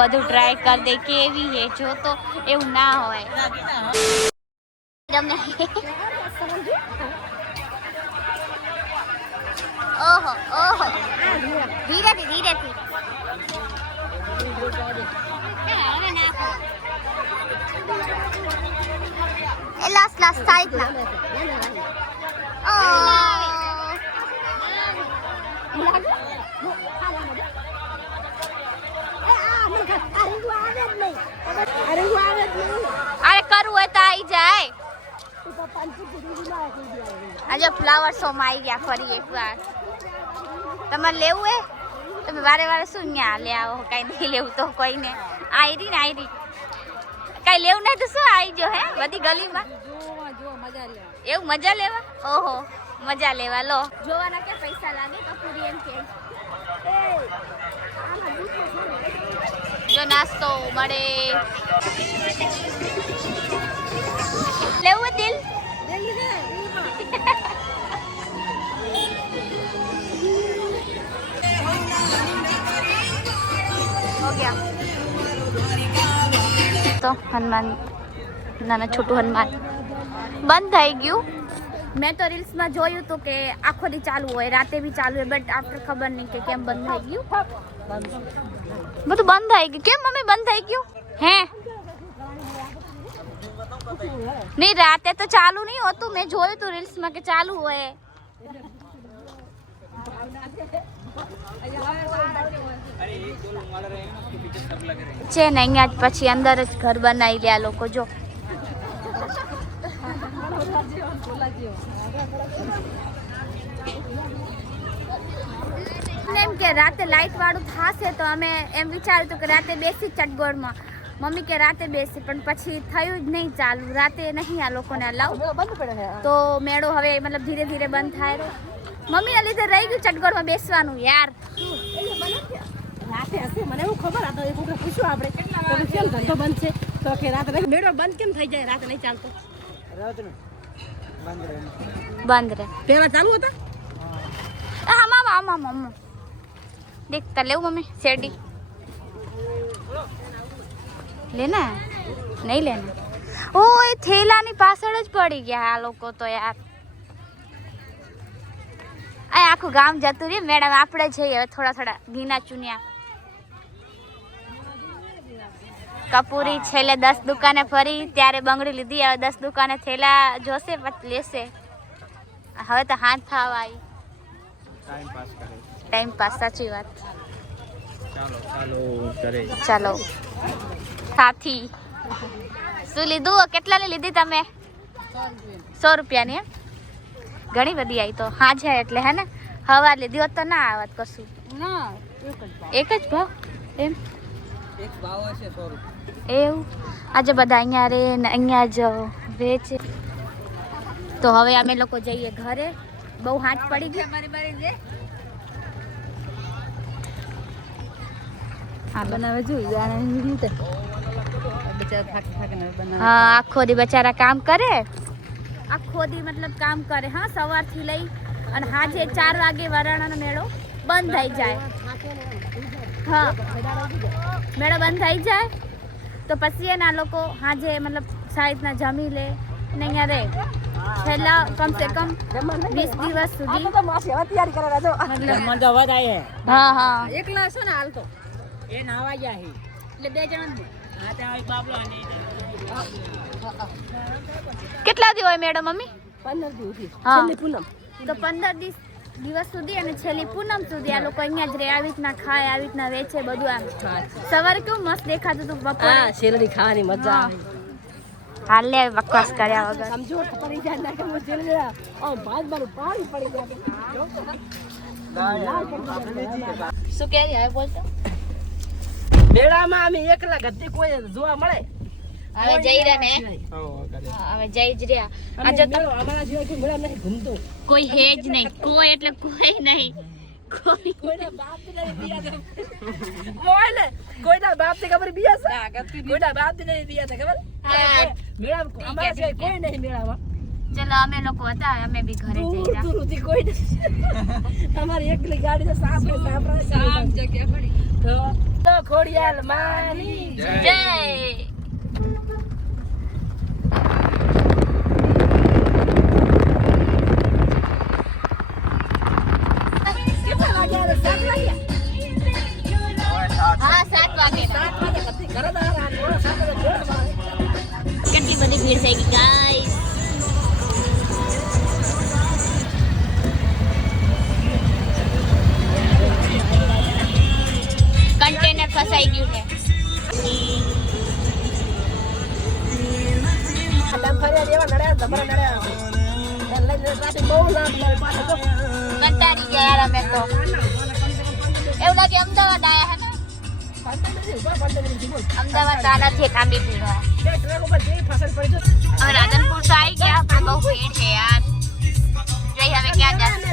બધું ટ્રાય કર દે કેવી હે જો તો એવું ના હોય ઓહો ઓહો ધીરેથી ધીરેથી લાસ્ટ લાસ્ટ સાઈડ ના અરે કરવું હોય તો આવી જાય આજે ફ્લાવર શો માં આવી ગયા ફરી એકવાર તમારે લેવું હે તમે વારે વારે શું ન્યા લે આવો કઈ નહીં લેવું તો કોઈને આયરી ને આયરી કઈ લેવું નહીં તો શું આવી ગયો હે બધી ગલીમાં એવું મજા લેવા ઓહો મજા લેવા લો જોવાના કે પૈસા લાગે કપૂરી એમ કે જો નાસ્તો મળે લેવું દિલ हो गया तो हनुमान નાના છોટું હનુમાન બંધ થઈ ગયું મેં તો રીલ્સમાં જોયું હતું કે આખો દી ચાલુ હોય રાતે બી ચાલુ હોય બટ આપણે ખબર નહીં કે કેમ બંધ થઈ ગયું બધું બંધ થઈ ગયું કેમ મમ્મી બંધ થઈ ગયું હે નહીં રાતે તો ચાલુ નહીં હોતું મેં જોયું હતું રીલ્સમાં કે ચાલુ હોય છે ને અહીંયા જ પછી અંદર જ ઘર બનાવી લે આ લોકો જો એમ કે રાતે લાઈટ વાળું થશે તો અમે એમ વિચાર્યું હતું કે રાતે બેસી ચટગોળમાં મમ્મી કે રાતે બેસી પણ પછી થયું જ નહીં ચાલુ રાતે નહીં આ લોકોને અલાવ તો મેળો હવે મતલબ ધીરે ધીરે બંધ થાય મમ્મીના લીધે રહી ગયું ચટગોળમાં બેસવાનું યાર રાતે હશે મને એવું ખબર હતો એક વખત પૂછ્યું આપણે કેમ ધંધો બંધ છે તો કે રાતે મેળો બંધ કેમ થઈ જાય રાતે નહીં ચાલતો બંધ રહે પેલા ચાલુ હતા હા મામા મામા દેખતા લેવું મમ્મી શેરડી લેના નહીં લેના ઓય થેલાની પાછળ જ પડી ગયા આ લોકો તો યાર આ આખું ગામ જતું રહ્યું મેડમ આપણે જઈએ હવે થોડા થોડા ઘીના ચૂન્યા કપૂરી છેલ્લે 10 દુકાને ફરી ત્યારે બંગડી લીધી હવે 10 દુકાને થેલા જોશે પછી લેશે હવે તો હાથ થવા આવી ટાઈમ પાસ સાચી વાત ચાલો સાથી શું લીધું કેટલાની લીધી તમે 100 રૂપિયાની એમ ઘણી બધી આવી તો હા છે એટલે હે ને હવા લીધી હોત તો ના આવત કશું ના એક જ ભાવ એમ એક ભાવ હશે 100 રૂપિયા એવું આજે બધા અહીંયા રે ને અહીંયા જ વેચે તો હવે અમે લોકો જઈએ ઘરે બહુ હાથ પડી ગઈ આ બનાવે જોઈએ હા આખો દી બચારા કામ કરે આખો દી મતલબ કામ કરે હા સવારથી લઈ અને હાજે 4 વાગે વરાણાનો મેળો બંધ થઈ જાય હા મેળો બંધ થઈ જાય તો પછી એના લોકો હાજે મતલબ સાઈડના જમી લે ને અહીંયા રહે છેલ્લા કમસે કમ 20 દિવસ સુધી હા હા એકલા છે ને હાલ તો એ નાવા જાય એટલે 2 જણા હા ત્યાં બાબલો કેટલા દી હોય મેડમ મમ્મી 15 દિવસ હા પૂનમ તો 15 દિવસ સુધી અને છેલ્લી પૂનમ સુધી આ લોકો અહીંયા જ રહે આવી રીતના ખાય આવી રીતના વેચે બધું આમ સવારે કેવું મસ્ત દેખાતું હતું બપોરે હા શેરડી ખાવાની મજા આવે હાલ લે બકવાસ કર્યા વગર સમજો પડી જાય ના કે મો શેરડી ઓ ભાત બારું પાણી પડી જાય શું કહે રહી હવે બોલતો મેળામાં અમે એકલા ગદ્દી કોઈ જોવા મળે હવે જઈ રહ્યા ને હવે જઈ જ રહ્યા આજે તો અમારા જેવા કોઈ મેળા નહીં ઘૂમતો કોઈ હે જ નહીં કોઈ એટલે કોઈ નહીં કોઈના બાપ ને બિયા દે મોલે કોઈના બાપ ને ખબર બિયા છે કોઈના બાપ ને બિયા છે ખબર મેળા અમારા જેવા કોઈ નહીં મેળામાં ચલો અમે લોકો હતા અમે બી ઘરે જઈ રહ્યા દૂરથી કોઈ નહીં તમારી એકલી ગાડી તો સાફ જગ્યા પડી તો તો ખોડિયાલ માની જય. કેટલા વાગ્યા રે? 7 વાગ્યા. હા 7 વાગે. 7 વાગે કતી ઘરે બહાર આ મોડા 7 વાગે ઘરે બહાર. કેટલી બધી ભીડ થઈ ગઈ ગાઈસ. કન્ટેનર ફસાઈ ગયું છે. ડમ્ફરિયા જેવા નડ્યા ધબરા નડ્યા. એ લઈને ટ્રાફિક બહુ લાંબ લાગે પાછો તો. કંટાળી ગયા યાર અમે તો. એવું લાગે અમદાવાદ આયા હે ને. અમદાવાદ આનાથી એક આંબી ભીડ હોય. બે ટ્રક ઉપર જે ફસાઈ પડી જો. હવે રાધનપુર તો આવી ગયા પણ બહુ ભીડ છે યાર. જઈ હવે ક્યાં જશે?